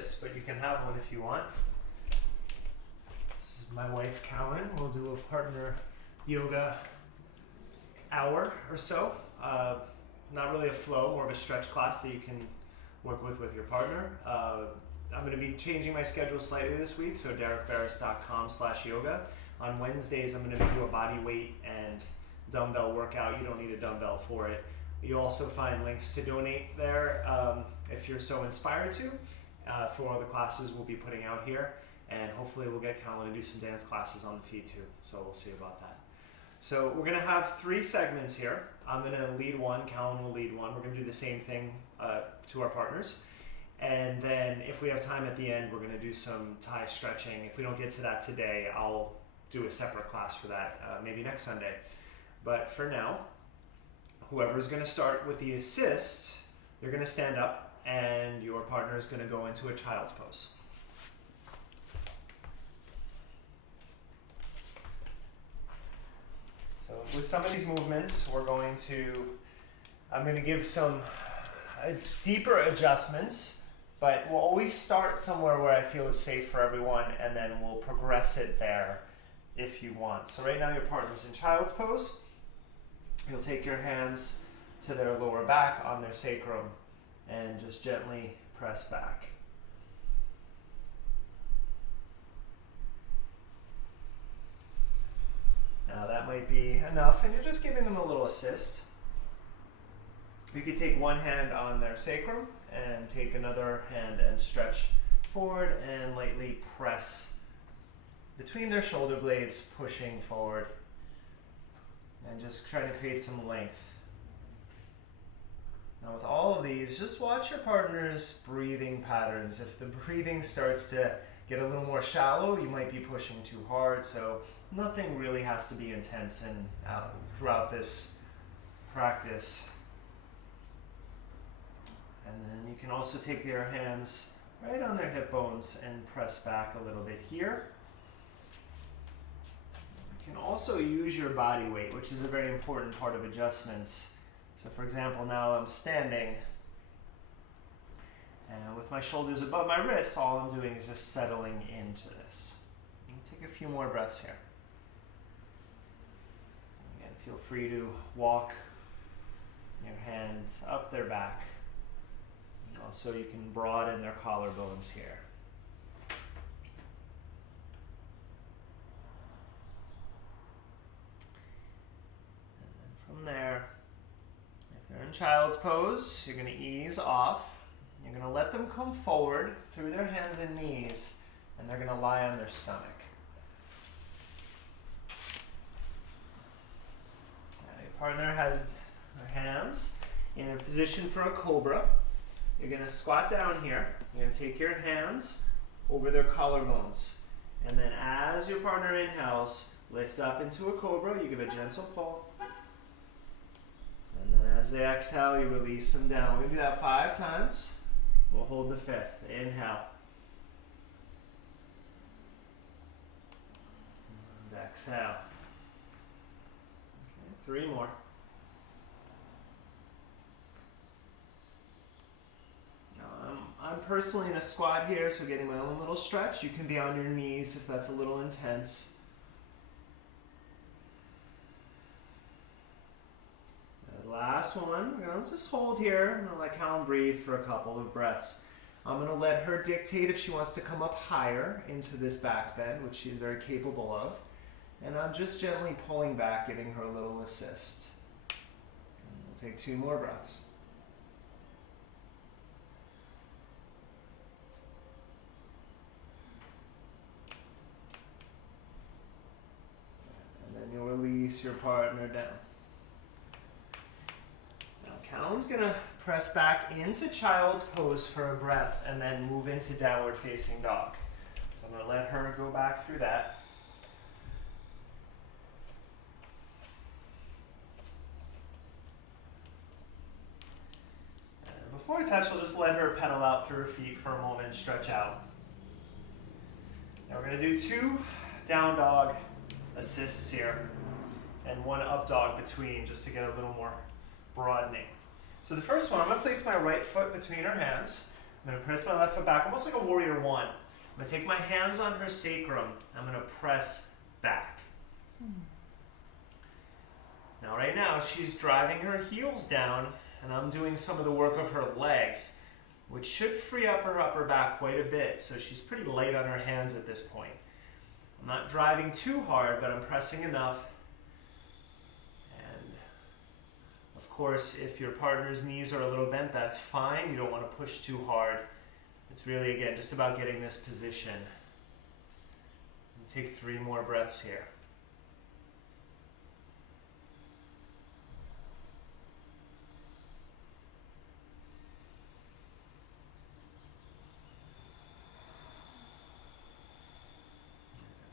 this, but you can have one if you want. This is my wife, Callan. We'll do a partner yoga hour or so. Not really a flow, more of a stretch class that you can work with your partner. I'm going to be changing my schedule slightly this week, so derekbarris.com/yoga. On Wednesdays, I'm going to do a body weight and dumbbell workout. You don't need a dumbbell for it. You also find links to donate there if you're so inspired to for all the classes we'll be putting out here. And hopefully we'll get Callan to do some dance classes on the feed too. So we'll see about that. So we're going to have 3 segments here. I'm going to lead one, Callan will lead one. We're going to do the same thing to our partners. And then if we have time at the end, we're going to do some Thai stretching. If we don't get to that today, I'll do a separate class for that, maybe next Sunday. But for now, whoever's going to start with the assist, they're going to stand up and your partner is going to go into a child's pose. So with some of these movements, I'm going to give some deeper adjustments, but we'll always start somewhere where I feel is safe for everyone, and then we'll progress it there if you want. So right now your partner's in child's pose. You'll take your hands to their lower back on their sacrum and just gently press back. Now that might be enough, and you're just giving them a little assist. You could take one hand on their sacrum and take another hand and stretch forward and lightly press between their shoulder blades, pushing forward and just trying to create some length. Now with all of these, just watch your partner's breathing patterns. If the breathing starts to get a little more shallow, you might be pushing too hard, so nothing really has to be intense throughout this practice. And then you can also take your hands right on their hip bones and press back a little bit here. You can also use your body weight, which is a very important part of adjustments. So for example, now I'm standing, and with my shoulders above my wrists, all I'm doing is just settling into this. You can take a few more breaths here. Again, feel free to walk your hands up their back. Also, you can broaden their collarbones here. And then from there, if they're in child's pose, you're going to ease off. You're going to let them come forward through their hands and knees, and they're going to lie on their stomach. Now, your partner has their hands in a position for a cobra. You're going to squat down here. You're going to take your hands over their collarbones. And then as your partner inhales, lift up into a cobra. You give a gentle pull. And then as they exhale, you release them down. We're going to do that 5 times. We'll hold the 5th. Inhale. And exhale. Okay, 3 more. I'm personally in a squat here, so getting my own little stretch. You can be on your knees if that's a little intense. The last one, we're going to just hold here. I'm going to let Callan breathe for a couple of breaths. I'm going to let her dictate if she wants to come up higher into this back bend, which she's very capable of. And I'm just gently pulling back, giving her a little assist. And we'll take 2 more breaths. You'll release your partner down. Now Callan's going to press back into child's pose for a breath and then move into downward facing dog. So I'm going to let her go back through that. And before I touch, I'll just let her pedal out through her feet for a moment and stretch out. Now we're going to do 2 down dog assists here and 1 up dog between, just to get a little more broadening. So the first one, I'm going to place my right foot between her hands. I'm going to press my left foot back, almost like a warrior one. I'm going to take my hands on her sacrum. I'm going to press back. Now right now she's driving her heels down and I'm doing some of the work of her legs, which should free up her upper back quite a bit. So she's pretty light on her hands at this point. I'm not driving too hard, but I'm pressing enough. And of course, if your partner's knees are a little bent, that's fine. You don't want to push too hard. It's really, again, just about getting this position. And take 3 more breaths here.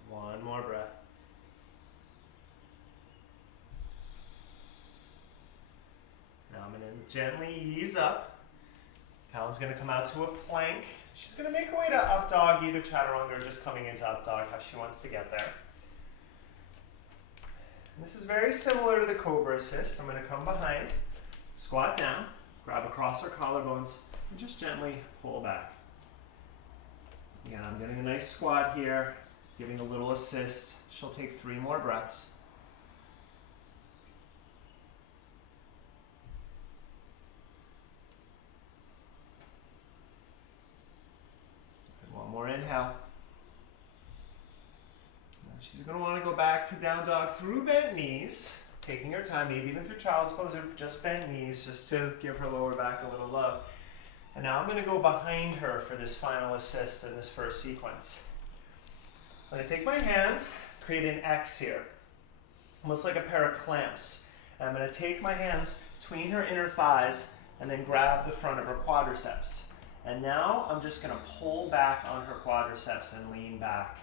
One more breath. Now I'm going to gently ease up. Callan's going to come out to a plank. She's going to make her way to up dog, either chaturanga or just coming into up dog, how she wants to get there. And this is very similar to the cobra assist. I'm going to come behind, squat down, grab across her collarbones, and just gently pull back. Again, I'm getting a nice squat here, giving a little assist. She'll take 3 more breaths. And one more inhale. Now she's going to want to go back to down dog through bent knees, taking her time, maybe even through child's pose or just bent knees, just to give her lower back a little love. And now I'm going to go behind her for this final assist in this first sequence. I'm going to take my hands, create an X here, almost like a pair of clamps. And I'm going to take my hands between her inner thighs and then grab the front of her quadriceps. And now I'm just going to pull back on her quadriceps and lean back.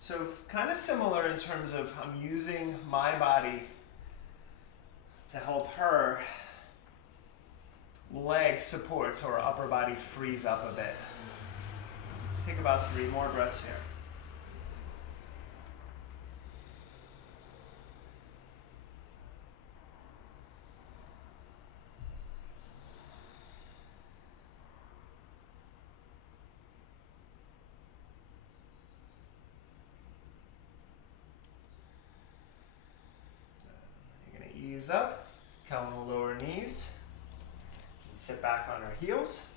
So kind of similar in terms of I'm using my body to help her leg support so her upper body frees up a bit. Just take about 3 more breaths here. Ease up, Callan will lower knees, and sit back on her heels.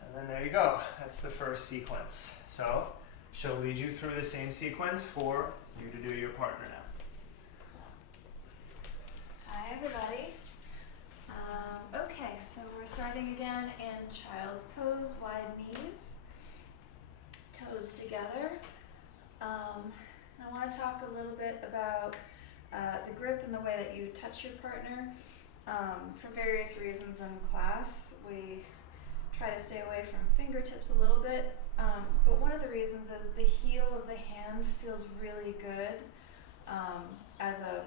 And then there you go, that's the first sequence. So she'll lead you through the same sequence for you to do your partner now. Hi everybody. Okay, so we're starting again in child's pose, wide knees, toes together. I want to talk a little bit about the grip and the way that you touch your partner. For various reasons in class, we try to stay away from fingertips a little bit, but one of the reasons is the heel of the hand feels really good as a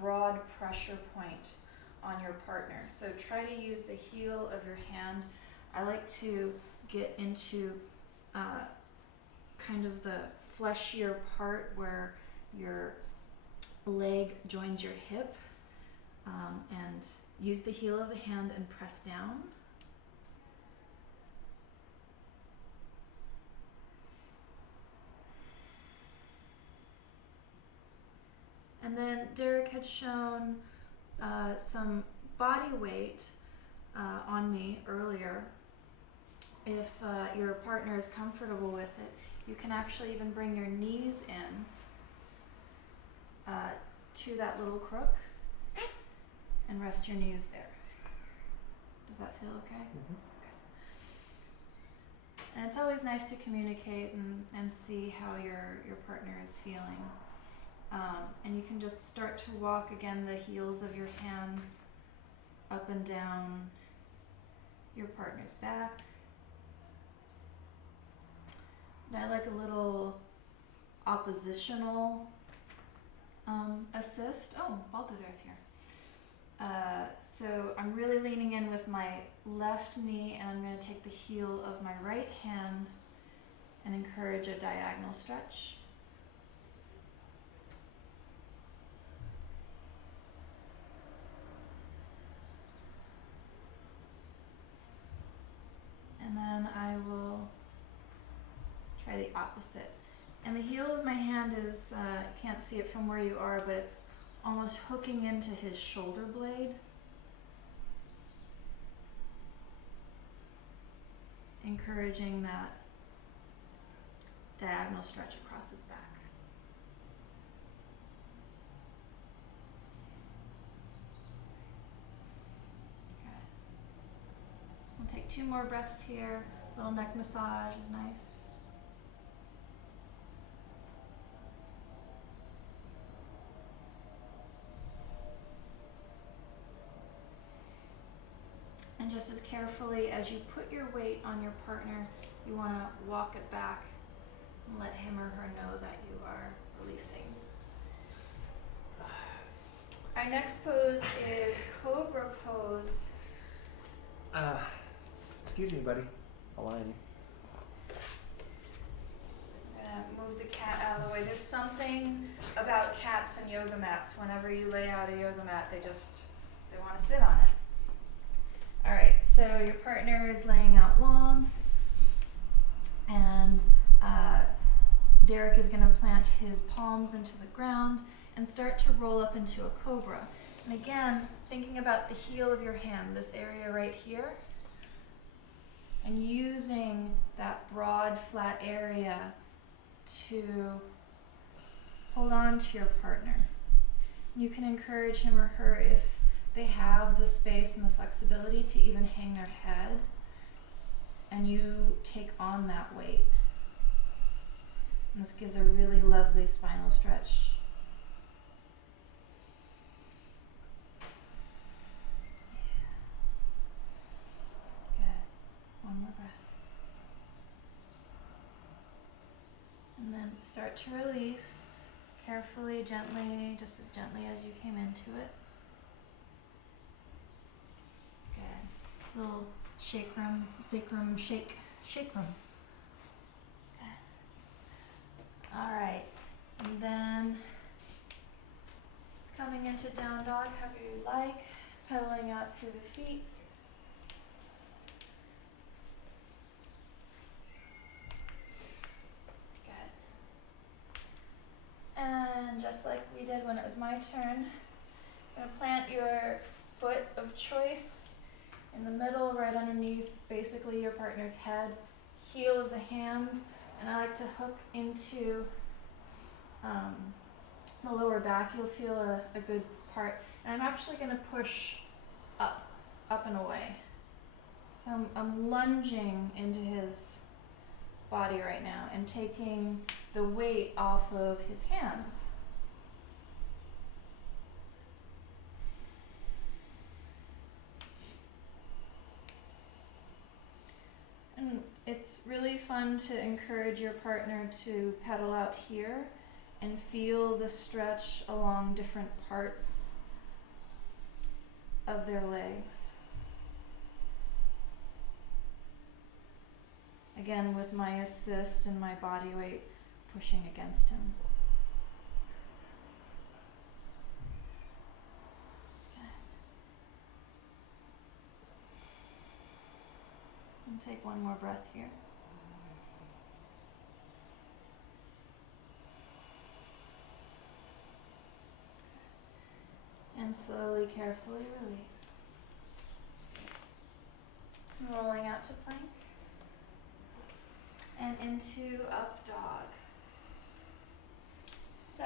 broad pressure point on your partner. So try to use the heel of your hand. I like to get into kind of the fleshier part where your leg joins your hip, and use the heel of the hand and press down. And then Derek had shown some body weight on me earlier. If your partner is comfortable with it, you can actually even bring your knees in to that little crook and rest your knees there. Does that feel okay? Mm-hmm. Okay. And it's always nice to communicate and see how your partner is feeling. And you can just start to walk again the heels of your hands up and down your partner's back. And I like a little oppositional assist. Oh, Balthazar's here. So I'm really leaning in with my left knee, and I'm going to take the heel of my right hand and encourage a diagonal stretch. I will try the opposite. And the heel of my hand is, can't see it from where you are, but it's almost hooking into his shoulder blade. Encouraging that diagonal stretch across his back. Okay. We'll take 2 more breaths here. Little neck massage is nice. And just as carefully as you put your weight on your partner, you want to walk it back and let him or her know that you are releasing. Our next pose is Cobra pose. Excuse me, buddy. Alani. I'm gonna move the cat out of the way. There's something about cats and yoga mats. Whenever you lay out a yoga mat, they want to sit on it. All right, so your partner is laying out long, and Derek is going to plant his palms into the ground and start to roll up into a cobra. And again, thinking about the heel of your hand, this area right here, and using that broad, flat area to hold on to your partner. You can encourage him or her, if they have the space and the flexibility, to even hang their head, and you take on that weight. And this gives a really lovely spinal stretch. Good. One more breath. And then start to release carefully, gently, just as gently as you came into it. Little sacrum shake room. Good. All right, and then coming into down dog, however you like, pedaling out through the feet. Good. And just like we did when it was my turn, I'm gonna plant your foot of choice in the middle, right underneath basically your partner's head, heel of the hands, and I like to hook into the lower back. You'll feel a good part. And I'm actually going to push up and away. So I'm lunging into his body right now and taking the weight off of his hands. And it's really fun to encourage your partner to pedal out here and feel the stretch along different parts of their legs. Again, with my assist and my body weight pushing against him. And take one more breath here. And slowly, carefully release. Rolling out to plank. And into up dog. So,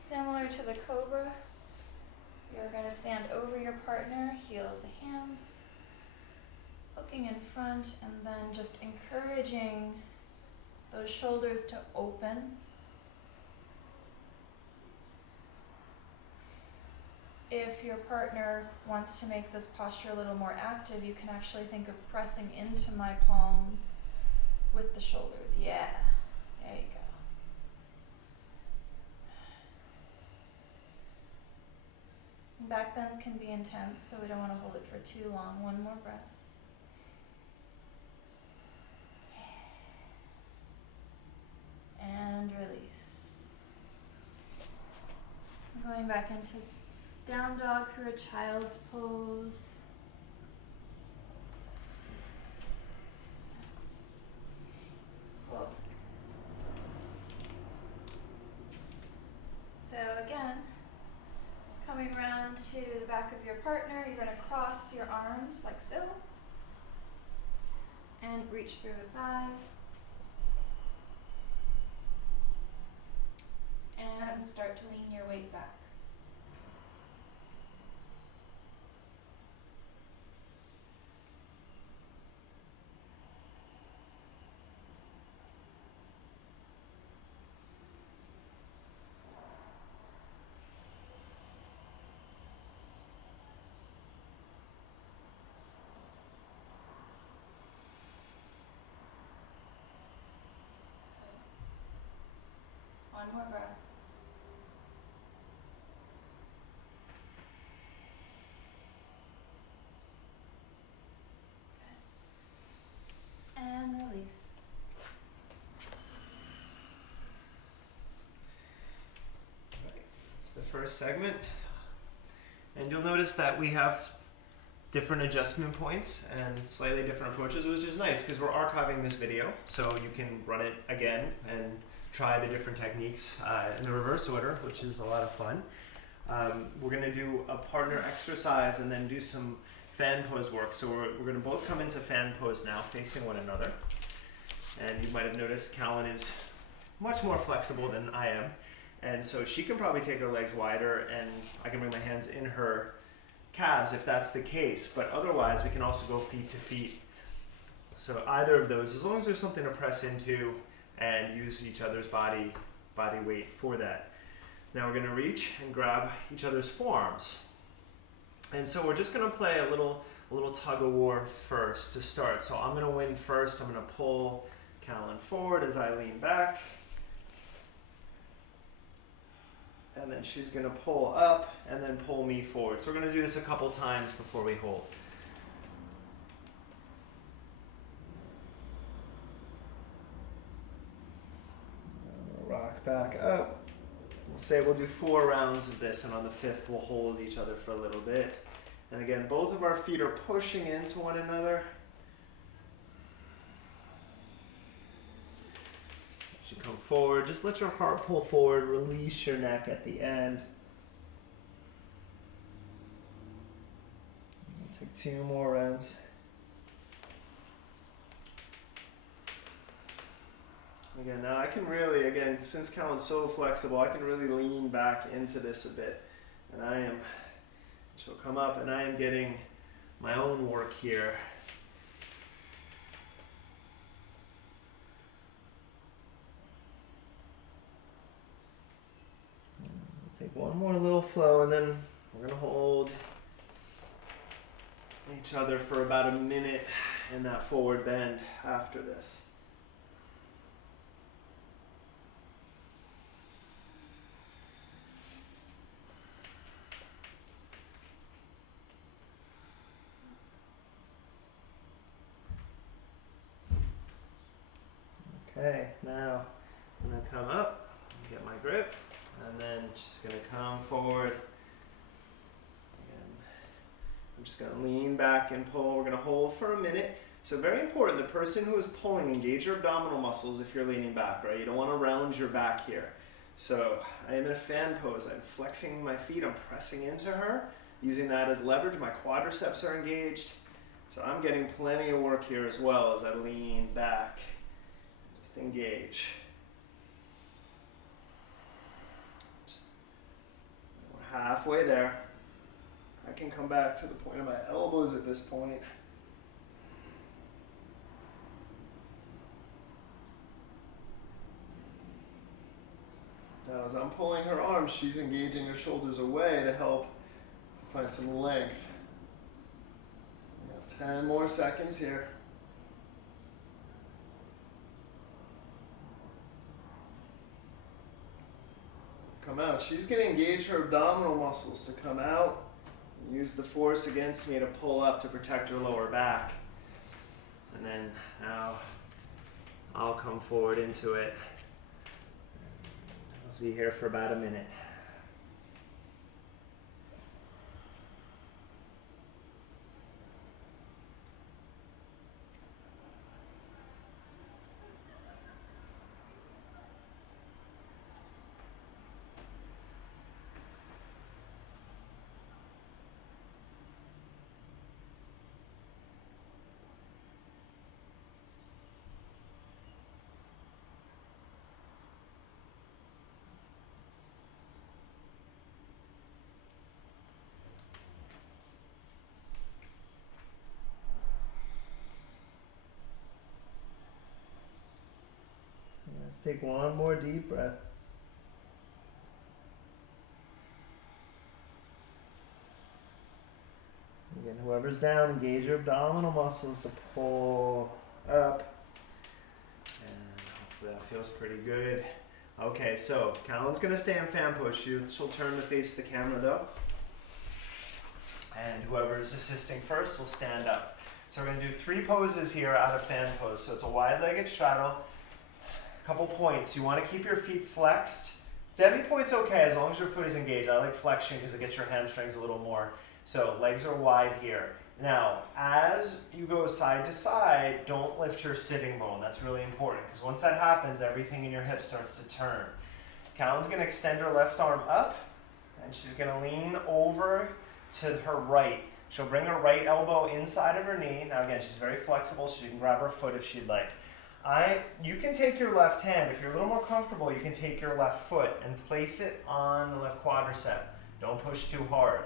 similar to the cobra, you're going to stand over your partner, heel of the hands, hooking in front, and then just encouraging those shoulders to open. If your partner wants to make this posture a little more active, you can actually think of pressing into my palms with the shoulders. Yeah, there you go. Back bends can be intense, so we don't want to hold it for too long. One more breath. And release. Going back into down dog through a child's pose. coming around to the back of your partner, you're going to cross your arms like so and reach through the thighs and start to lean your weight back. One more breath. Okay. And release. Right. That's the first segment. And you'll notice that we have different adjustment points and slightly different approaches, which is nice because we're archiving this video, so you can run it again and try the different techniques in the reverse order, which is a lot of fun. We're going to do a partner exercise and then do some fan pose work. So we're going to both come into fan pose now, facing one another. And you might have noticed Callan is much more flexible than I am. And so she can probably take her legs wider, and I can bring my hands in her calves if that's the case. But otherwise, we can also go feet to feet. So either of those, as long as there's something to press into and use each other's body weight for that. Now we're going to reach and grab each other's forearms. And so we're just going to play a little tug of war first to start. So I'm going to win first. I'm going to pull Callan forward as I lean back. And then she's going to pull up and then pull me forward. So we're going to do this a couple times before we hold. Rock back up. We'll say we'll do 4 rounds of this, and on the 5th we'll hold each other for a little bit. And again, both of our feet are pushing into one another. As you come forward, just let your heart pull forward, release your neck at the end. We'll take 2 more rounds. Again, now I can really, again, since Callan's so flexible, I can really lean back into this a bit. And she'll come up and I am getting my own work here. We'll take one more little flow and then we're gonna hold each other for about a minute in that forward bend after this. Okay, now I'm going to come up, get my grip, and then just going to come forward. Again, I'm just going to lean back and pull. We're going to hold for a minute. So very important, the person who is pulling, engage your abdominal muscles if you're leaning back, right? You don't want to round your back here. So I am in a fan pose. I'm flexing my feet. I'm pressing into her, using that as leverage. My quadriceps are engaged. So I'm getting plenty of work here as well as I lean back. Engage. We're halfway there. I can come back to the point of my elbows at this point. Now as I'm pulling her arms, she's engaging her shoulders away to help to find some length. We have 10 more seconds here. Come out. She's going to engage her abdominal muscles to come out and use the force against me to pull up to protect her lower back. And then now I'll come forward into it. I'll be here for about a minute. take one more deep breath. Again, whoever's down, engage your abdominal muscles to pull up. And hopefully that feels pretty good. Okay, so Callan's gonna stay in fan pose. She'll turn to face the camera though. And whoever's assisting first will stand up. So we're gonna do 3 poses here out of fan pose. So it's a wide-legged straddle. A couple points. You wanna keep your feet flexed. Demi point's okay as long as your foot is engaged. I like flexion because it gets your hamstrings a little more. So legs are wide here. Now, as you go side to side, don't lift your sitting bone. That's really important because once that happens, everything in your hip starts to turn. Callan's gonna extend her left arm up and she's gonna lean over to her right. She'll bring her right elbow inside of her knee. Now again, she's very flexible, so you can grab her foot if she'd like. You can take your left hand, if you're a little more comfortable, you can take your left foot and place it on the left quadricep. Don't push too hard.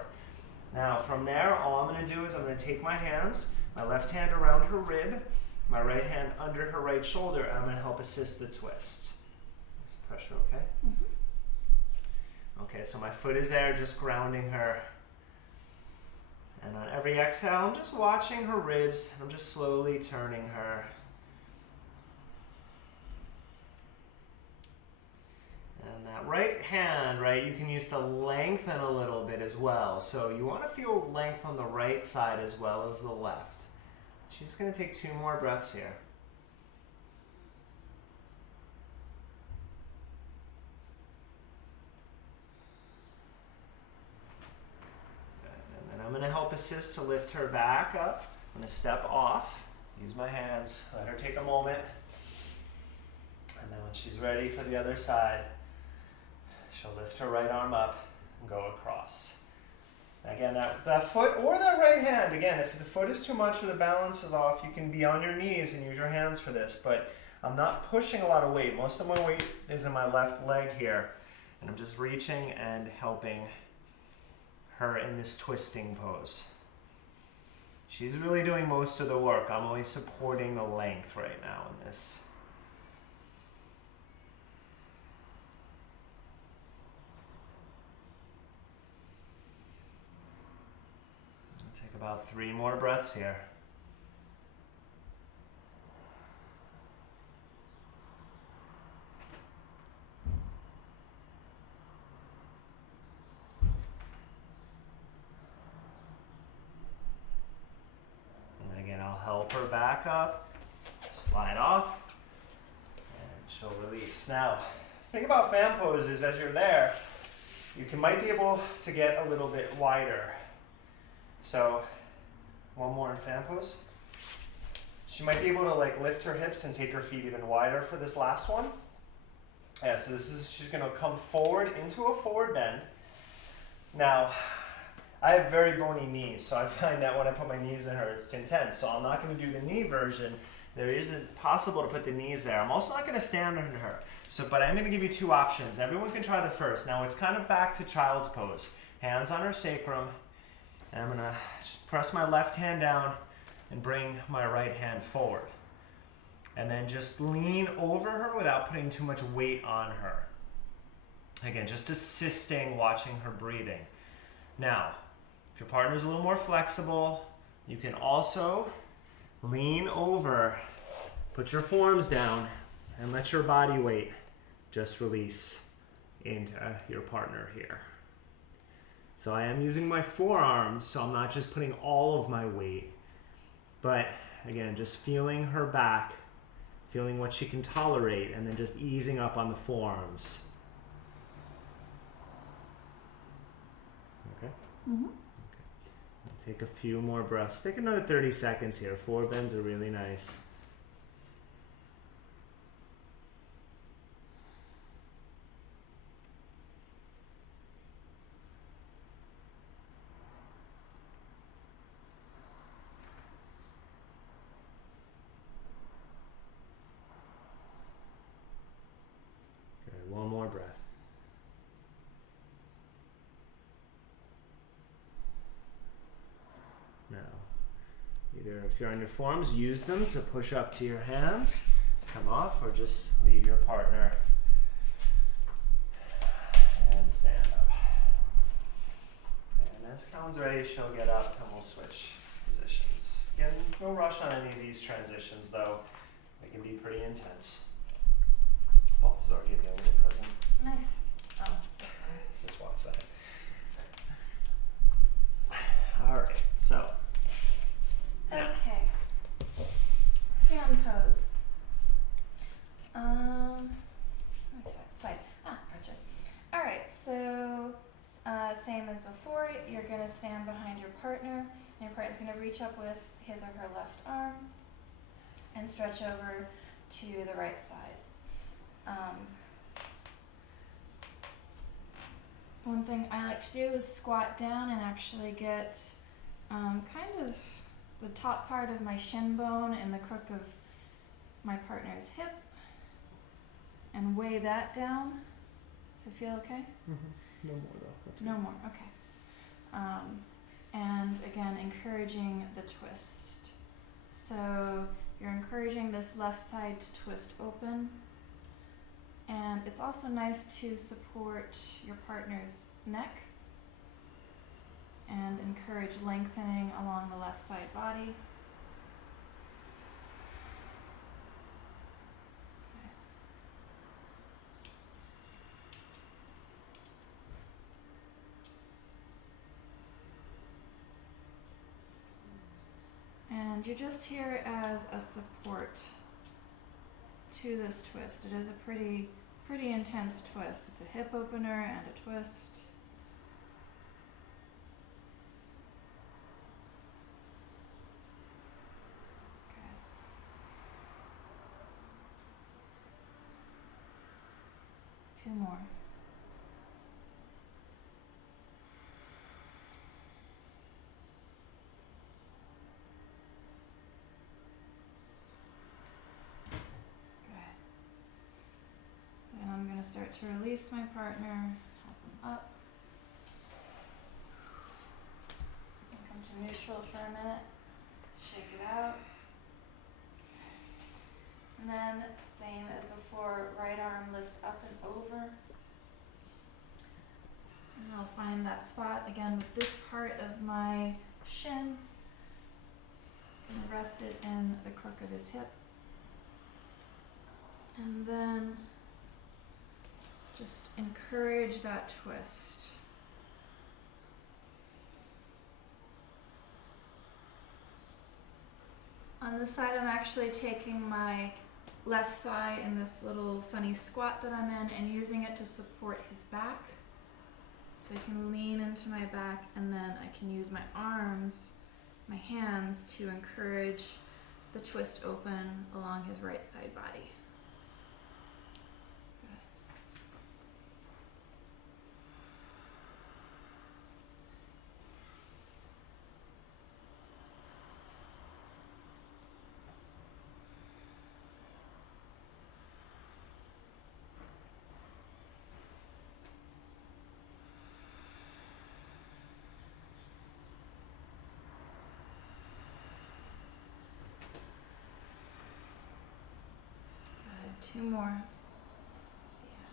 Now from there, all I'm gonna do is I'm gonna take my hands, my left hand around her rib, my right hand under her right shoulder, and I'm gonna help assist the twist. Is pressure okay? Mm-hmm. Okay, so my foot is there, just grounding her. And on every exhale, I'm just watching her ribs. I'm just slowly turning her. And that right hand, right, you can use to lengthen a little bit as well. So you want to feel length on the right side as well as the left. She's going to take 2 more breaths here. I'm going to help assist to lift her back up. I'm going to step off, use my hands, let her take a moment. And then when she's ready for the other side, she'll lift her right arm up and go across. Again, that foot or that right hand, again, if the foot is too much or the balance is off, you can be on your knees and use your hands for this. But I'm not pushing a lot of weight. Most of my weight is in my left leg here. And I'm just reaching and helping her in this twisting pose. She's really doing most of the work. I'm only supporting the length right now in this. I'll take about 3 more breaths here. Help her back up, slide off, and she'll release. Now, think about fan poses as you're there. Might be able to get a little bit wider. So, one more in fan pose. She might be able to lift her hips and take her feet even wider for this last one. Yeah, so she's gonna come forward into a forward bend. Now, I have very bony knees, so I find that when I put my knees in her, it's intense. So I'm not going to do the knee version. There isn't possible to put the knees there. I'm also not going to stand on her. But I'm going to give you 2 options. Everyone can try the first. Now it's kind of back to child's pose. Hands on her sacrum. And I'm going to just press my left hand down and bring my right hand forward. And then just lean over her without putting too much weight on her. Again, just assisting, watching her breathing. Now, if your partner's a little more flexible, you can also lean over, put your forearms down, and let your body weight just release into your partner here. So I am using my forearms, so I'm not just putting all of my weight, but again, just feeling her back, feeling what she can tolerate, and then just easing up on the forearms. Okay? Mm-hmm. Take a few more breaths. Take another 30 seconds here. 4 bends are really nice. Good. One more breath. Now, either if you're on your forearms, use them to push up to your hands. come off, or just leave your partner and stand up. And as Callan's ready, she'll get up and we'll switch positions. Again, no rush on any of these transitions though. They can be pretty intense. Balthazar gave me a little present. Nice. Oh. Just walk side. Alright, so. Now. Okay. Fan pose. Okay, side. Gotcha. Alright, so same as before, you're gonna stand behind your partner, and your partner's gonna reach up with his or her left arm and stretch over to the right side. One thing I like to do is squat down and actually get kind of the top part of my shin bone and the crook of my partner's hip and weigh that down. Does it feel okay? Mm-hmm. No more though. That's No good. more, okay. And again, encouraging the twist. So you're encouraging this left side to twist open. And it's also nice to support your partner's neck and encourage lengthening along the left side body. And you're just here as a support to this twist. It is a pretty intense twist. It's a hip opener and a twist. Okay. Two more. And I'm going to start to release my partner, help him up. And come to neutral for a minute, shake it out. And then, same as before, right arm lifts up and over. And I'll find that spot again with this part of my shin. And rest it in the crook of his hip. And then just encourage that twist. On this side, I'm actually taking my left thigh in this little funny squat that I'm in and using it to support his back. So I can lean into my back, and then I can use my arms, my hands, to encourage the twist open along his right side body. Two more. Yeah.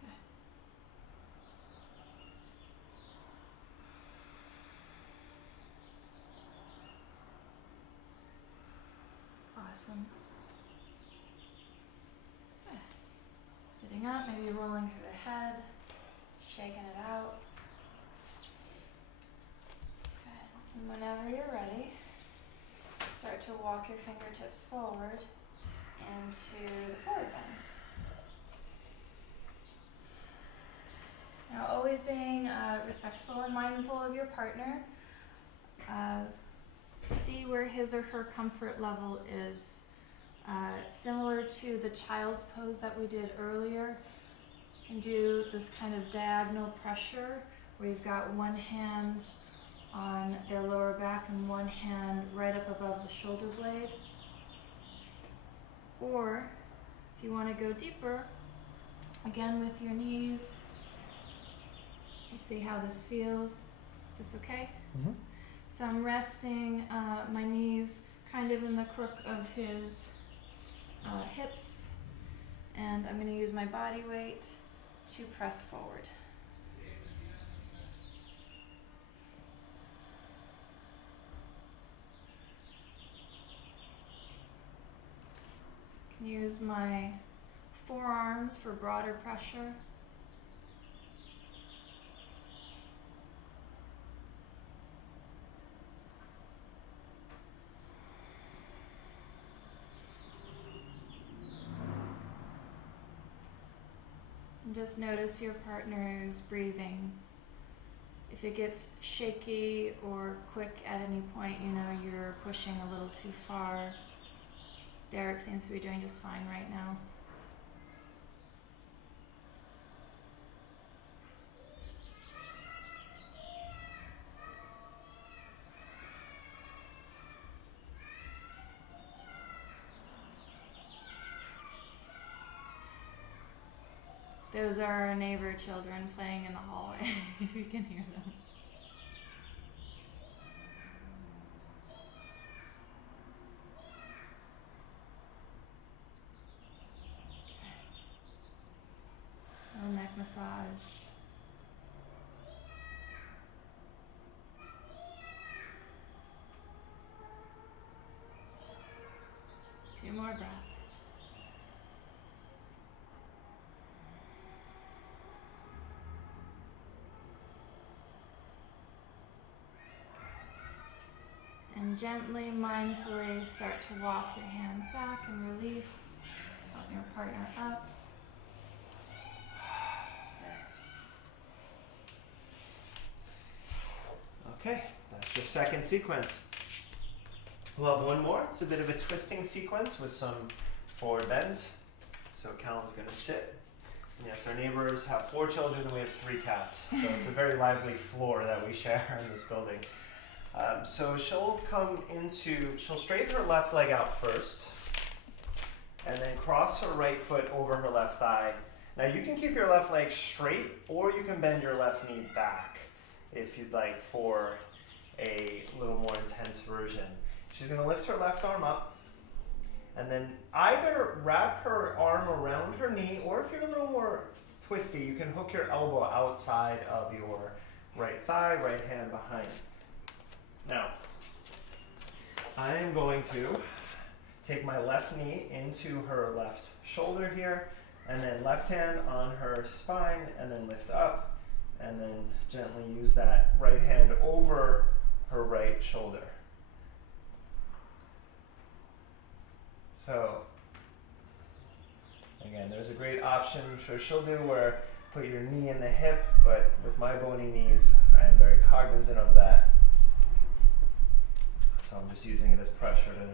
Okay. Awesome. Okay. Sitting up, maybe rolling through the head, shaking it out. Good. And whenever you're ready, start to walk your fingertips forward into the forward bend. Now, always being respectful and mindful of your partner. See where his or her comfort level is. Similar to the child's pose that we did earlier, you can do this kind of diagonal pressure where you've got one hand on their lower back and one hand right up above the shoulder blade. Or if you want to go deeper, again with your knees, you see how this feels. Is this okay? Mm-hmm. So I'm resting my knees kind of in the crook of his hips, and I'm going to use my body weight to press forward. Use my forearms for broader pressure. And just notice your partner's breathing. If it gets shaky or quick at any point, you know you're pushing a little too far. Derek seems to be doing just fine right now. Those are our neighbor children playing in the hallway, if you can hear them. Little neck massage. Two more breaths. And gently, mindfully start to walk your hands back and release. Help your partner up. Okay, that's your second sequence. We'll have one more. It's a bit of a twisting sequence with some forward bends. So Callan's going to sit. And yes, our neighbors have 4 children and we have 3 cats. So it's a very lively floor that we share in this building. So she'll straighten her left leg out first and then cross her right foot over her left thigh. Now you can keep your left leg straight or you can bend your left knee back if you'd like for a little more intense version. She's going to lift her left arm up and then either wrap her arm around her knee, or if you're a little more twisty, you can hook your elbow outside of your right thigh, right hand behind. Now, I am going to take my left knee into her left shoulder here, and then left hand on her spine, and then lift up, and then gently use that right hand over her right shoulder. So, again, there's a great option, I'm sure she'll do, where put your knee in the hip, but with my bony knees, I am very cognizant of that. So I'm just using it as pressure to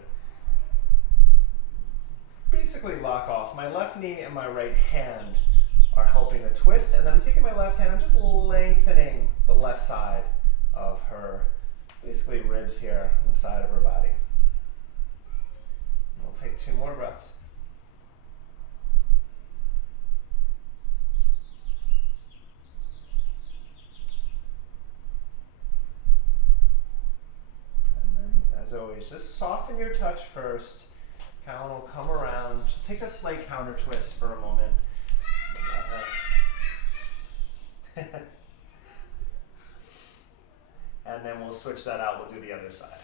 basically lock off. My left knee and my right hand are helping the twist, and then I'm taking my left hand, I'm just lengthening the left side of her, basically ribs here on the side of her body. And we'll take 2 more breaths. As always, just soften your touch first. Callan will come around. She'll take a slight counter twist for a moment. And then we'll switch that out. We'll do the other side.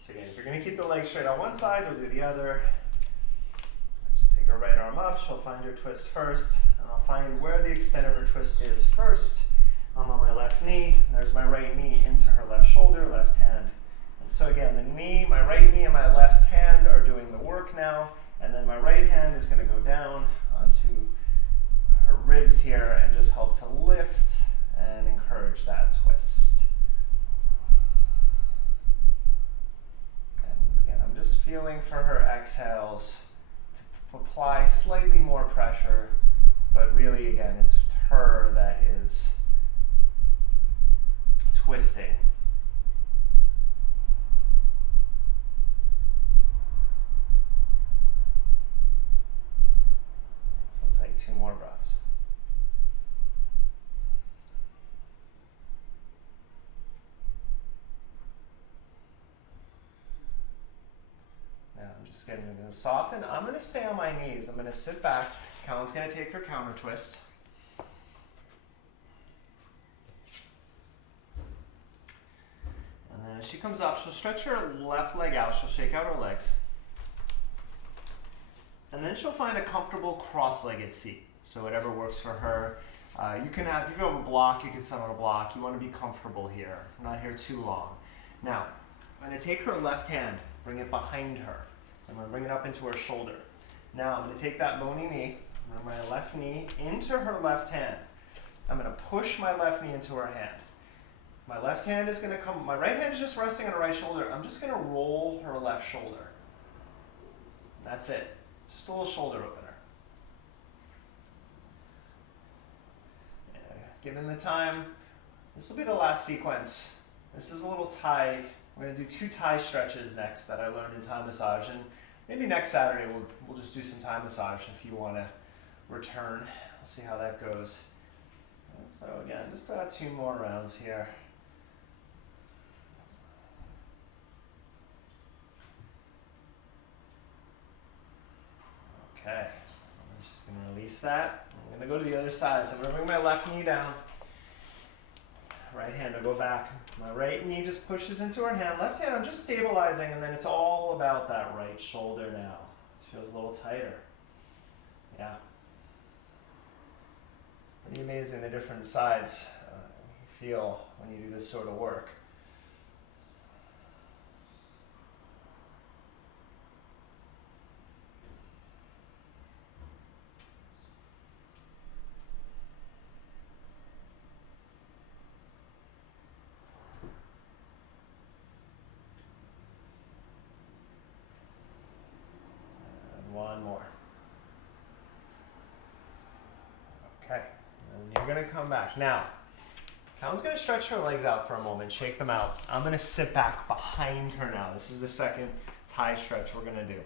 So again, if you're going to keep the legs straight on one side, we'll do the other. Just take her right arm up. She'll find her twist first. And I'll find where the extent of her twist is first. I'm on my left knee, there's my right knee into her left shoulder, left hand. And so again, my right knee and my left hand are doing the work now, and then my right hand is going to go down onto her ribs here and just help to lift and encourage that twist. And again, I'm just feeling for her exhales to apply slightly more pressure, but really again, it's her that is twisting. So let's take 2 more breaths. good. I'm gonna soften. I'm gonna stay on my knees. I'm gonna sit back. Callan's gonna take her counter twist. And then as she comes up, she'll stretch her left leg out. She'll shake out her legs. And then she'll find a comfortable cross-legged seat. So whatever works for her. You can have, if you have a block, you can sit on a block. You want to be comfortable here, not here too long. Now, I'm going to take her left hand, bring it behind her. I'm going to bring it up into her shoulder. Now I'm going to take that bony knee, bring my left knee into her left hand. I'm going to push my left knee into her hand. My left hand is going to come, my right hand is just resting on her right shoulder. I'm just going to roll her left shoulder. That's it. Just a little shoulder opener. Given the time, this will be the last sequence. This is a little Thai. We're going to do 2 Thai stretches next that I learned in Thai massage, and maybe next Saturday we'll just do some Thai massage if you want to return. We'll see how that goes. And so again, just 2 more rounds here. Okay, I'm just going to release that. I'm going to go to the other side. So I'm going to bring my left knee down. Right hand will go back. My right knee just pushes into her hand. Left hand, I'm just stabilizing, and then it's all about that right shoulder now. It feels a little tighter. Yeah. It's pretty amazing the different sides you feel when you do this sort of work. One more. Okay, and you're gonna come back. Now, Callan's gonna stretch her legs out for a moment, shake them out. I'm gonna sit back behind her now. This is the second Thai stretch we're gonna do.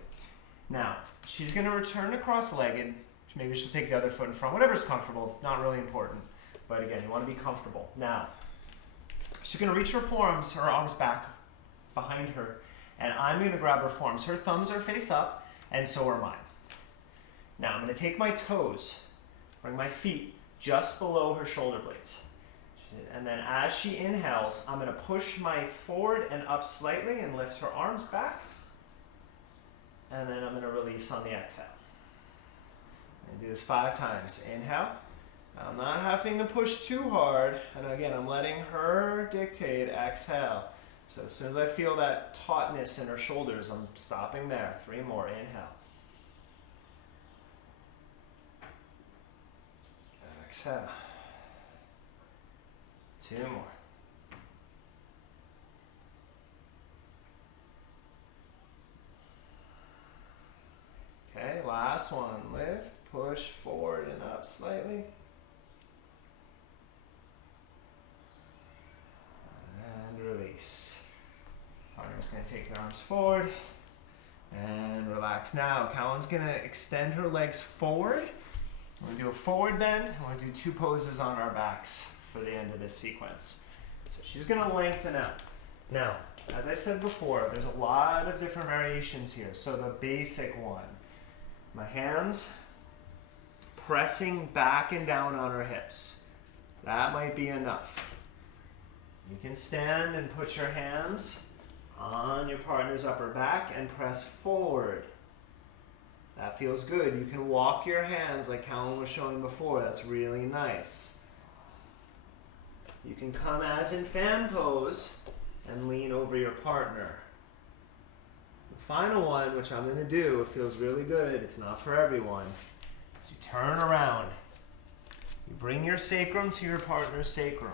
Now, she's gonna return to cross-legged. Maybe she'll take the other foot in front, whatever's comfortable, not really important. But again, you wanna be comfortable. Now, she's gonna reach her arms back behind her, and I'm gonna grab her forearms. Her thumbs are face up, and so are mine. Now I'm going to take my toes, bring my feet just below her shoulder blades. And then as she inhales, I'm going to push my forward and up slightly and lift her arms back. And then I'm going to release on the exhale. I'm going to do this 5 times. Inhale. I'm not having to push too hard. And again, I'm letting her dictate. Exhale. So as soon as I feel that tautness in her shoulders, I'm stopping there. 3 more. Inhale. Exhale. 2 more. Okay, last one. Lift, push forward and up slightly. And release. Partner's going to take their arms forward and relax. Now, Callan's going to extend her legs forward. We're going to do a forward bend. We're going to do 2 poses on our backs for the end of this sequence. So she's going to lengthen out. Now, as I said before, there's a lot of different variations here. So the basic one, my hands pressing back and down on her hips. That might be enough. You can stand and put your hands on your partner's upper back and press forward. That feels good. You can walk your hands like Callan was showing before. That's really nice. You can come as in fan pose and lean over your partner. The final one, which I'm going to do, it feels really good. It's not for everyone. So you turn around. You bring your sacrum to your partner's sacrum.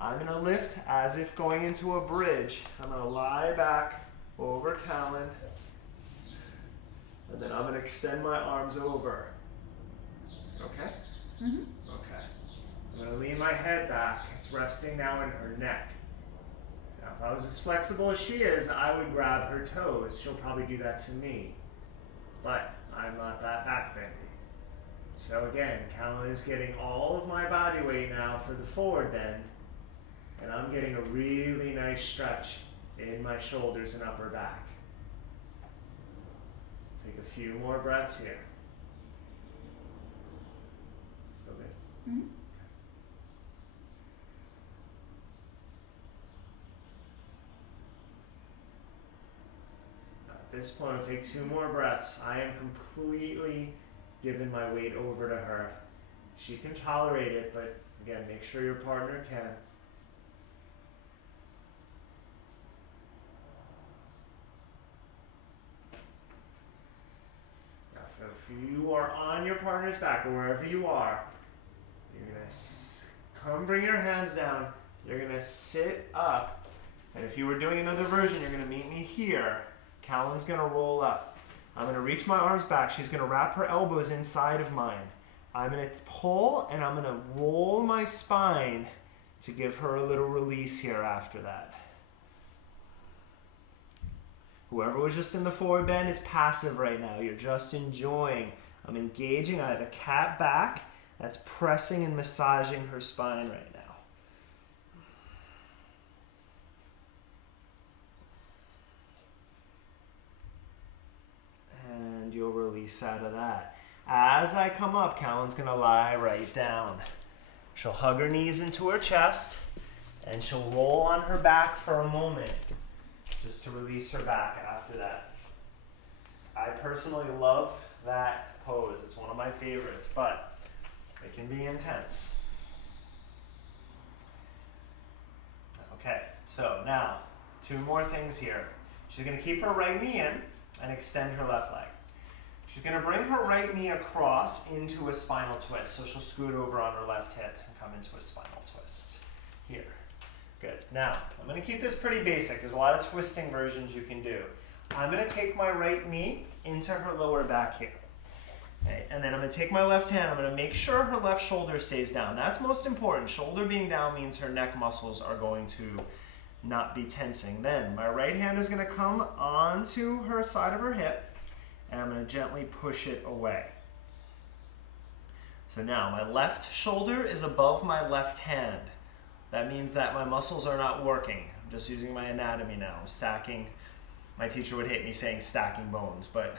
I'm going to lift as if going into a bridge. I'm going to lie back over Callan. And then I'm going to extend my arms over. Okay? Mm-hmm. Okay. I'm going to lean my head back. It's resting now in her neck. Now, if I was as flexible as she is, I would grab her toes. She'll probably do that to me. But I'm not that back bendy. So again, Callan is getting all of my body weight now for the forward bend. And I'm getting a really nice stretch in my shoulders and upper back. A few more breaths here. Still good? Mm-hmm. At this point, I'll take 2 more breaths. I am completely giving my weight over to her. She can tolerate it, but again, make sure your partner can. Now, if you are on your partner's back or wherever you are, you're going to come bring your hands down. You're going to sit up. And if you were doing another version, you're going to meet me here. Callan's going to roll up. I'm going to reach my arms back. She's going to wrap her elbows inside of mine. I'm going to pull and I'm going to roll my spine to give her a little release here after that. Whoever was just in the forward bend is passive right now. You're just enjoying. I'm engaging. I have a cat back that's pressing and massaging her spine right now. And you'll release out of that. As I come up, Callan's going to lie right down. She'll hug her knees into her chest, and she'll roll on her back for a moment, just to release her back after that. I personally love that pose. It's one of my favorites, but it can be intense. Okay, so now, 2 more things here. She's going to keep her right knee in and extend her left leg. She's going to bring her right knee across into a spinal twist. So she'll scoot over on her left hip and come into a spinal twist. Here. Good. Now, I'm going to keep this pretty basic. There's a lot of twisting versions you can do. I'm going to take my right knee into her lower back here. Okay, and then I'm going to take my left hand. I'm going to make sure her left shoulder stays down. That's most important. Shoulder being down means her neck muscles are going to not be tensing. Then my right hand is going to come onto her side of her hip, and I'm going to gently push it away. So now my left shoulder is above my left hand. That means that my muscles are not working. I'm just using my anatomy now. I'm stacking. My teacher would hate me saying stacking bones, but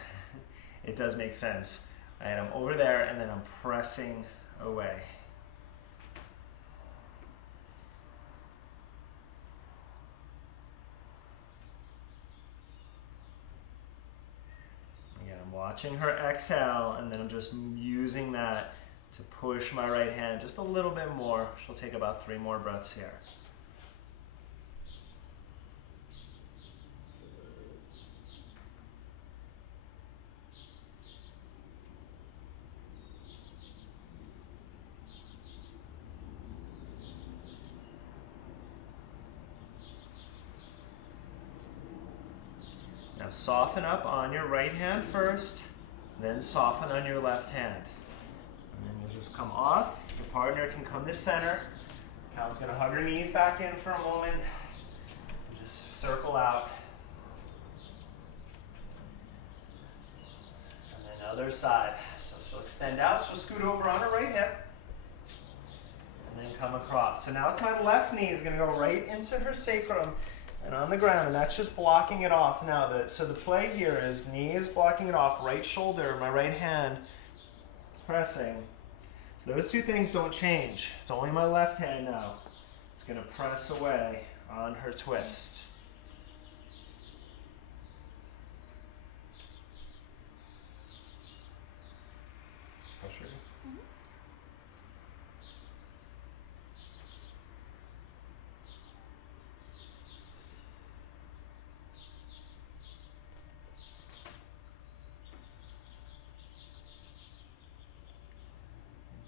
it does make sense. And I'm over there, and then I'm pressing away. Again, I'm watching her exhale, and then I'm just using that to push my right hand just a little bit more. She'll take about 3 more breaths here. Now soften up on your right hand first, then soften on your left hand. And then you'll just come off. Your partner can come to center. Callan's going to hug her knees back in for a moment. And just circle out. And then other side. So she'll extend out. She'll scoot over on her right hip. And then come across. So now it's my left knee is going to go right into her sacrum and on the ground, and that's just blocking it off. Now, so the play here is knee is blocking it off, right shoulder, my right hand is pressing. So those 2 things don't change. It's only my left hand now. It's going to press away on her twist. Pressure.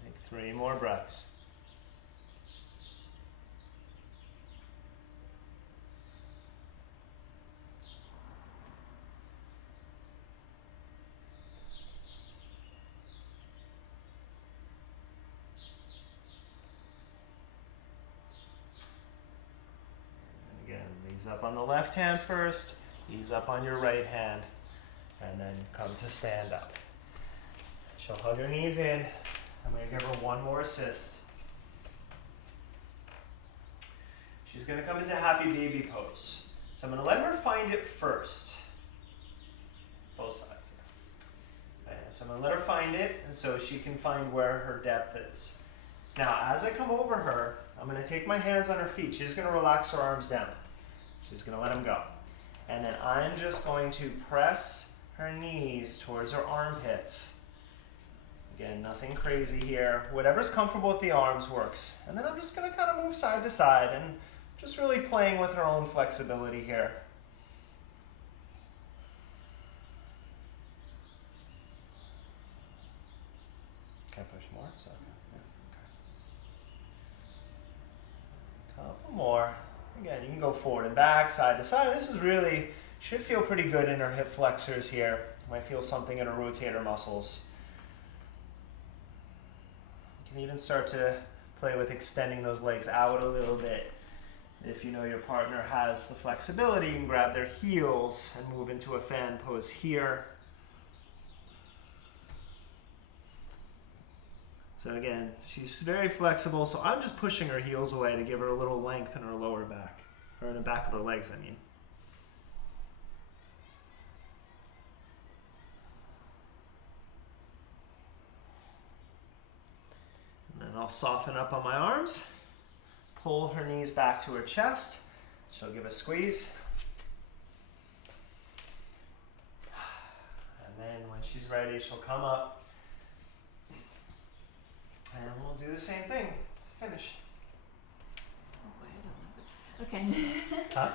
Take 3 more breaths. And again, knees up on the left hand first, knees up on your right hand, and then come to stand up. She'll hug her knees in. I'm going to give her 1 more assist. She's going to come into happy baby pose. So I'm going to let her find it first. Both sides. so I'm gonna let her find it, and so she can find where her depth is. Now, as I come over her, I'm gonna take my hands on her feet. She's gonna relax her arms down. She's gonna let them go. And then I'm just going to press her knees towards her armpits. Again, nothing crazy here. Whatever's comfortable with the arms works. And then I'm just gonna kind of move side to side and just really playing with her own flexibility here. Can I push more? So, okay. Yeah, okay. Couple more. Again, you can go forward and back, side to side. This is really, should feel pretty good in her hip flexors here. You might feel something in her rotator muscles. You can even start to play with extending those legs out a little bit. If you know your partner has the flexibility, you can grab their heels and move into a fan pose here. So again, she's very flexible, so I'm just pushing her heels away to give her a little length in her lower back, or in the back of her legs, I mean. And then I'll soften up on my arms, pull her knees back to her chest. She'll give a squeeze. And then when she's ready, she'll come up. And we'll do the same thing to finish. Okay. Huh?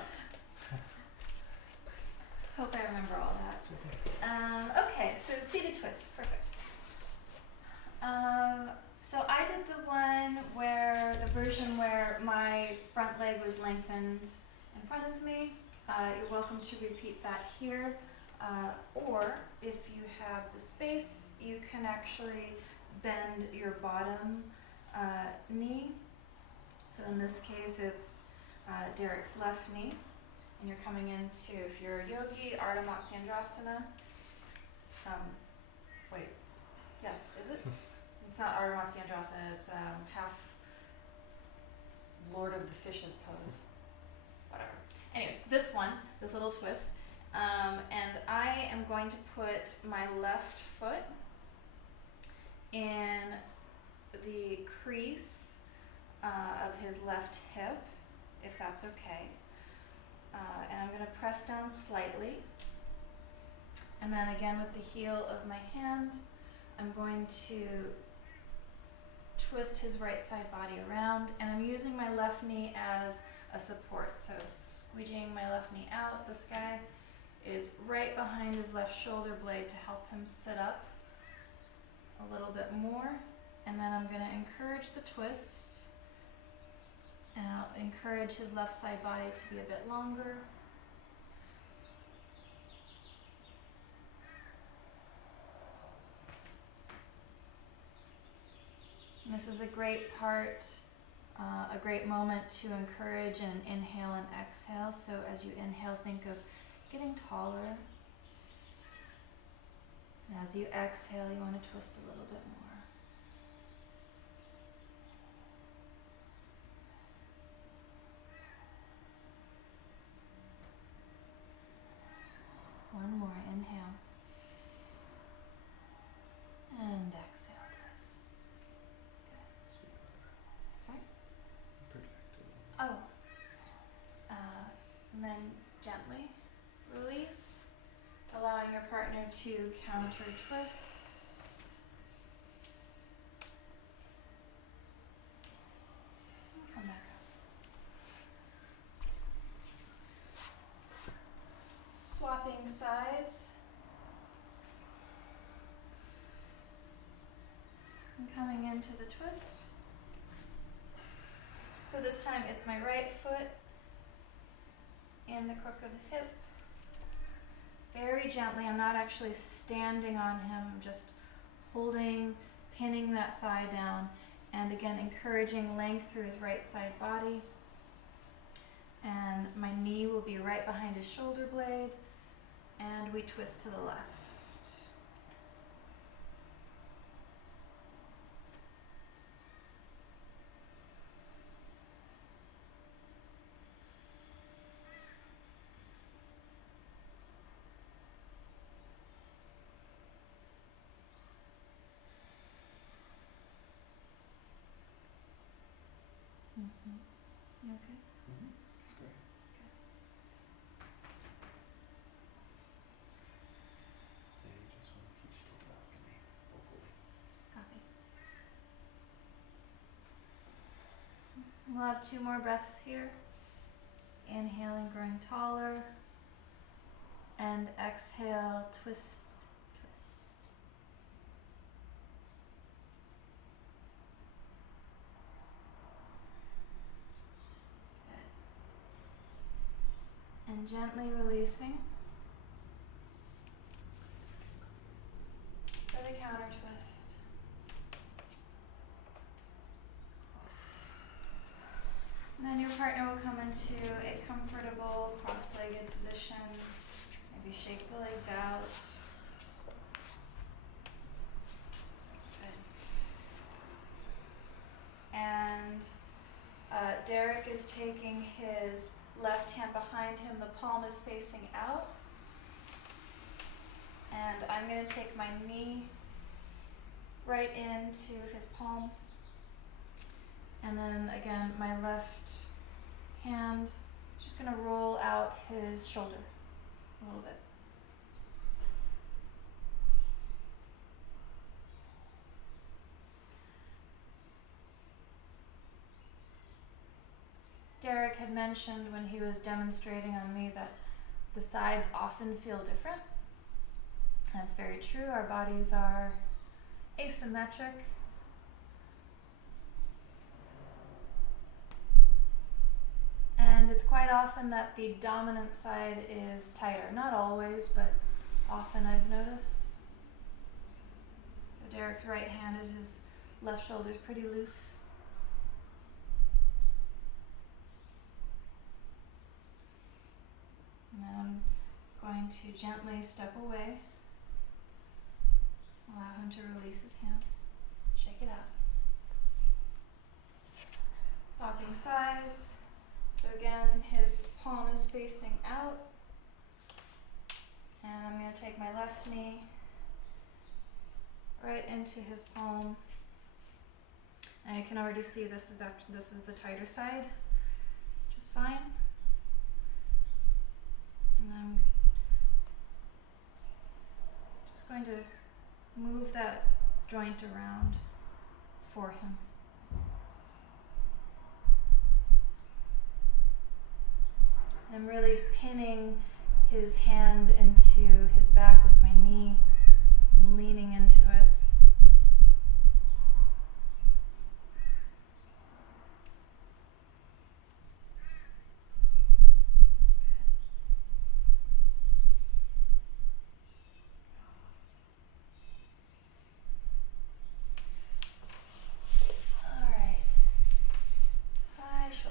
Hope I remember all that. It's right there. Okay, so seated twist, perfect. So I did the version where my front leg was lengthened in front of me. You're welcome to repeat that here. Or if you have the space, you can actually bend your bottom knee. So in this case, it's Derek's left knee. And you're coming into, if you're a yogi, Ardha Matsyendrasana. Wait, yes, is it? It's not Ardha Matsyendrasana, it's half Lord of the Fishes pose. Whatever. Anyways, this little twist. And I am going to put my left foot in the crease of his left hip, if that's okay. And I'm going to press down slightly. And then again with the heel of my hand, I'm going to twist his right side body around. And I'm using my left knee as a support. So squeegeeing my left knee out. This guy is right behind his left shoulder blade to help him sit up a little bit more. And then I'm going to encourage the twist. And I'll encourage his left side body to be a bit longer. And this is a great part, a great moment to encourage and inhale and exhale. So as you inhale, think of getting taller. And as you exhale, you want to twist a little bit more. One more, inhale. And exhale, twist. Good. Sorry? Oh. And then gently release, allowing your partner to counter twist. Come back up. Swapping sides. And coming into the twist. So this time it's my right foot in the crook of his hip. Very gently, I'm not actually standing on him, I'm just holding, pinning that thigh down, and again encouraging length through his right side body. And my knee will be right behind his shoulder blade, and we twist to the left. You okay? That's great. They just want to teach to the balcony vocally. Copy. We'll have 2 more breaths here. Inhaling, growing taller. And exhale, twist, twist. Good. And gently releasing. For the counter twist. And then your partner will come into a comfortable cross-legged position. Maybe shake the legs out. Good. And Derek is taking his left hand behind him. The palm is facing out. And I'm going to take my knee right into his palm. And then again, my left hand is just going to roll out his shoulder a little bit. Derek had mentioned when he was demonstrating on me that the sides often feel different. That's very true. Our bodies are asymmetric. And it's quite often that the dominant side is tighter. Not always, but often I've noticed. So Derek's right-handed, his left shoulder's pretty loose. And then I'm going to gently step away. Allow him to release his hand. Shake it out. Swapping sides. So again, his palm is facing out. And I'm going to take my left knee right into his palm. And I can already see this is the tighter side, which is fine. And I'm just going to move that joint around for him. And I'm really pinning his hand into his back with my knee. I'm leaning into it.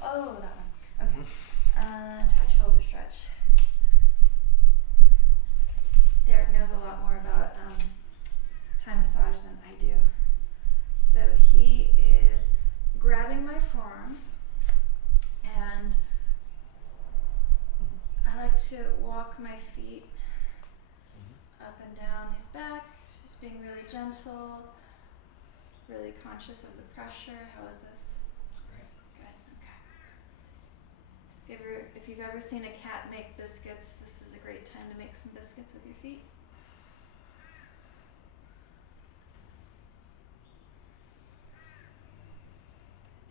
Oh, that one. Okay. Tight shoulder stretch. Derek knows a lot more about Thai massage than I do. So he is grabbing my forearms, and I like to walk my feet up and down his back, just being really gentle, really conscious of the pressure. How is this? If you've ever seen a cat make biscuits, this is a great time to make some biscuits with your feet.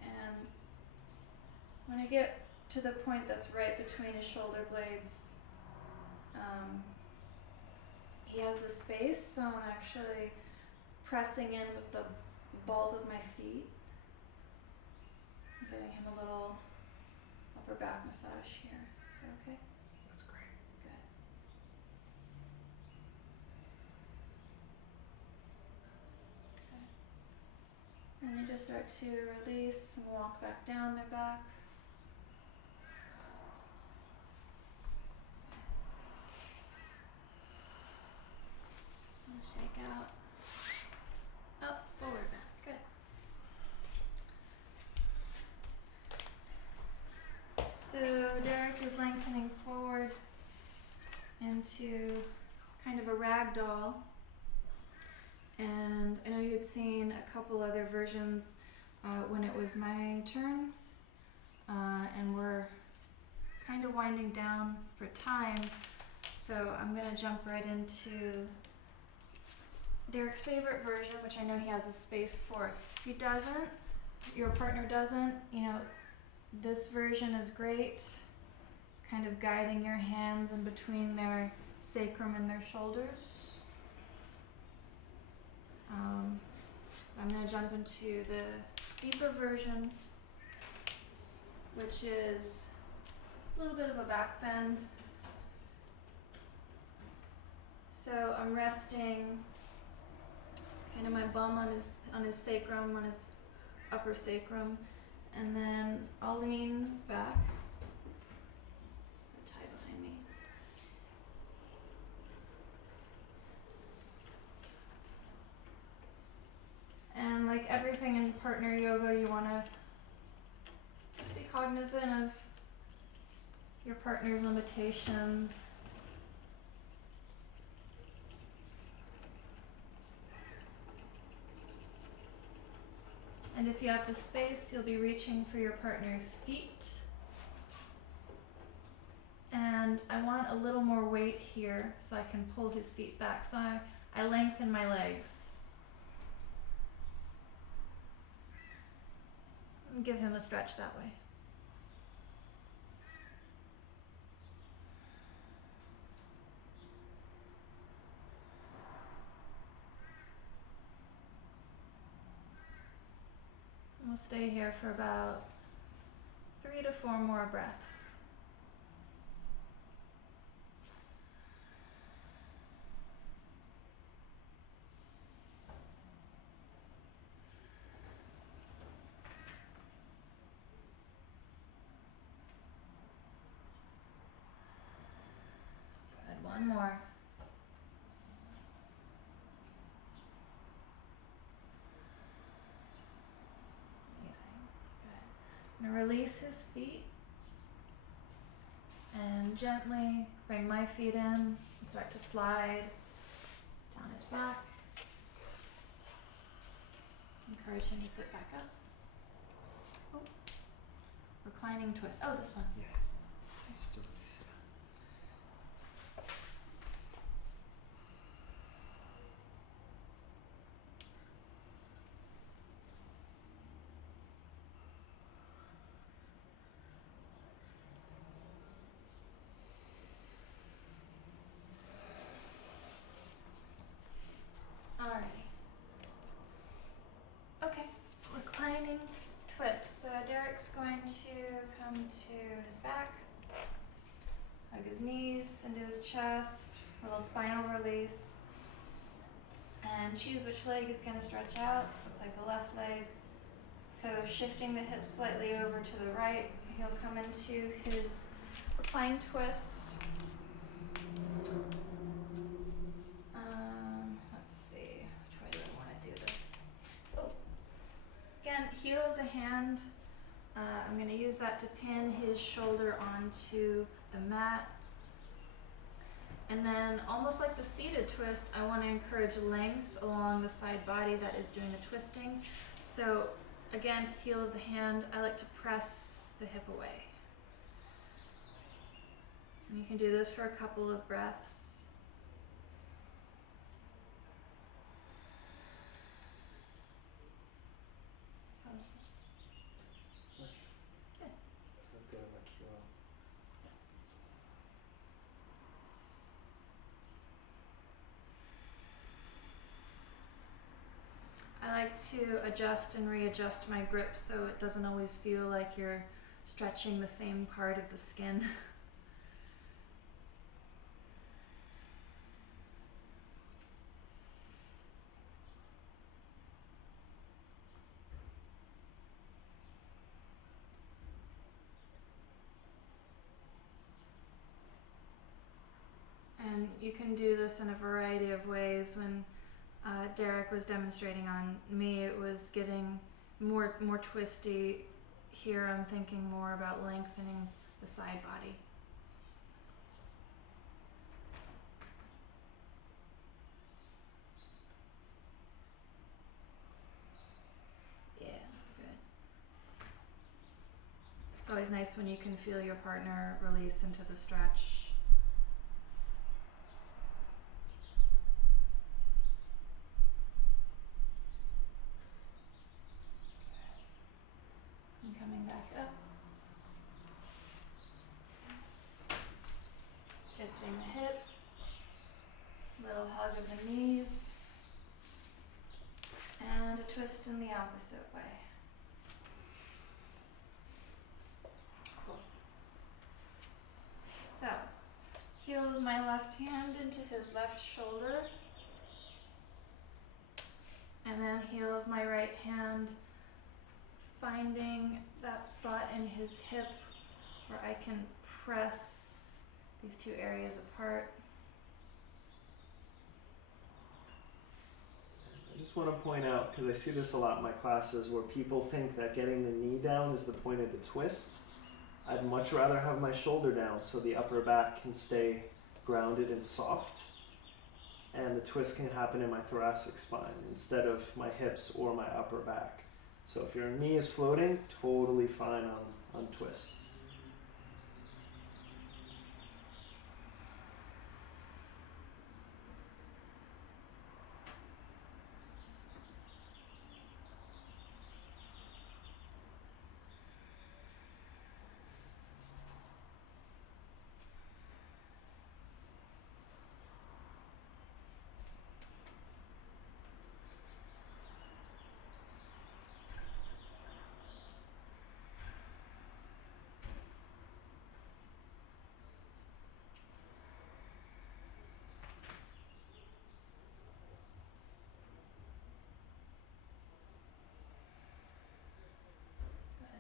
And when I get to the point that's right between his shoulder blades, he has the space, so I'm actually pressing in with the balls of my feet, giving him a little upper back massage here. Is that okay? That's great. Good. Okay. And you just start to release and walk back down their backs. And shake out. Up, forward, back. Good. So Derek is lengthening forward into kind of a rag doll. And I know you had seen a couple other versions when it was my turn. and we're kind of winding down for time, so I'm gonna jump right into Derek's favorite version, which I know he has a space for. If he doesn't, your partner doesn't, you know, this version is great. It's kind of guiding your hands in between their sacrum and their shoulders. I'm going to jump into the deeper version, which is a little bit of a back bend. So I'm resting kind of my bum on his sacrum, on his upper sacrum, and then I'll lean back, tie behind me. And like everything in partner yoga, you want to just be cognizant of your partner's limitations. And if you have the space, you'll be reaching for your partner's feet. And I want a little more weight here so I can pull his feet back. So I lengthen my legs. And give him a stretch that way. And we'll stay here for about 3 to 4 more breaths. Good, one more. Amazing, good. I'm gonna release his feet and gently bring my feet in and start to slide down his back. Encourage him to sit back up. Oh, reclining twist. Oh, this one. Yeah. Just to release it. Alrighty. Okay, reclining twist. So Derek's going to come to his back, hug his knees into his chest, a little spinal release, and choose which leg is going to stretch out. Looks like the left leg. So shifting the hips slightly over to the right, he'll come into his reclined twist. Let's see, which way do I want to do this? Oh, again, heel of the hand. I'm going to use that to pin his shoulder onto the mat. And then, almost like the seated twist, I want to encourage length along the side body that is doing the twisting. So, again, heel of the hand, I like to press the hip away. And you can do this for a couple of breaths. How is this? It's nice. Good. So good on my QL. I like to adjust and readjust my grip so it doesn't always feel like you're stretching the same part of the skin. And you can do this in a variety of ways. When Derek was demonstrating on me, it was getting more twisty. Here I'm thinking more about lengthening the side body. Yeah, good. It's always nice when you can feel your partner release into the stretch. And coming back up. Shifting the hips. Little hug of the knees. And a twist in the opposite way. Cool. So, heel of my left hand into his left shoulder. And then heel of my right hand, finding that spot in his hip where I can press these two areas apart. I just want to point out, because I see this a lot in my classes, where people think that getting the knee down is the point of the twist. I'd much rather have my shoulder down so the upper back can stay grounded and soft, and the twist can happen in my thoracic spine instead of my hips or my upper back. So if your knee is floating, totally fine on twists.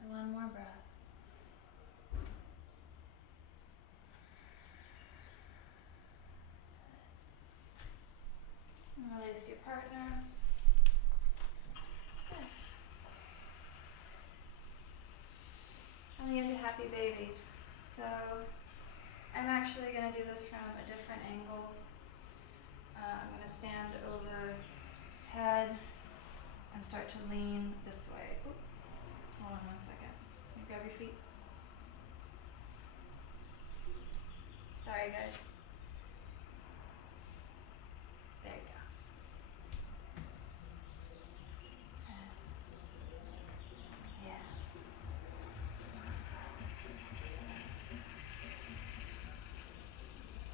One more breath. And release your partner. Good. Coming into happy baby. So I'm actually going to do this from a different angle. I'm going to stand over his head and start to lean this way. Oop. Hold on one second. Can you grab your feet? Sorry, guys. There you go. Yeah.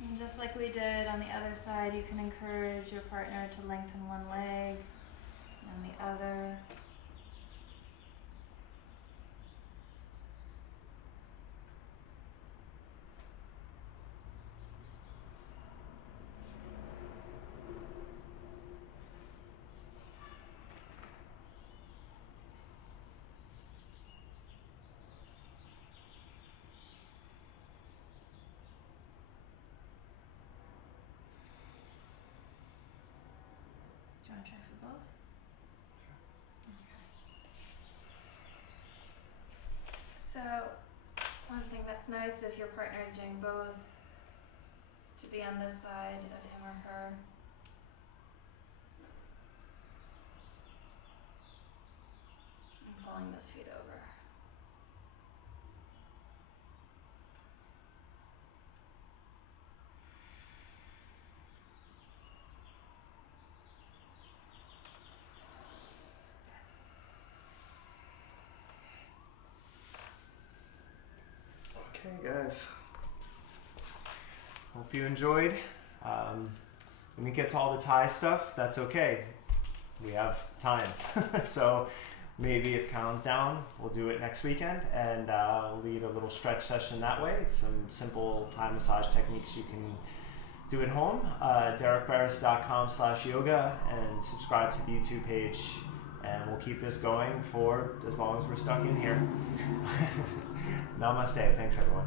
And just like we did on the other side, you can encourage your partner to lengthen one leg and the other. Do you want to try for both? Okay. So, one thing that's nice if your partner is doing both is to be on this side of him or her. And pulling those feet over. Okay, guys. Hope you enjoyed. When we get to all the Thai stuff, that's okay. We have time. So maybe if Callan's down, we'll do it next weekend, and we'll lead a little stretch session that way. It's some simple Thai massage techniques you can do at home. DerekBarris.com/yoga, and subscribe to the YouTube page, and we'll keep this going for as long as we're stuck in here. Namaste. Thanks, everyone.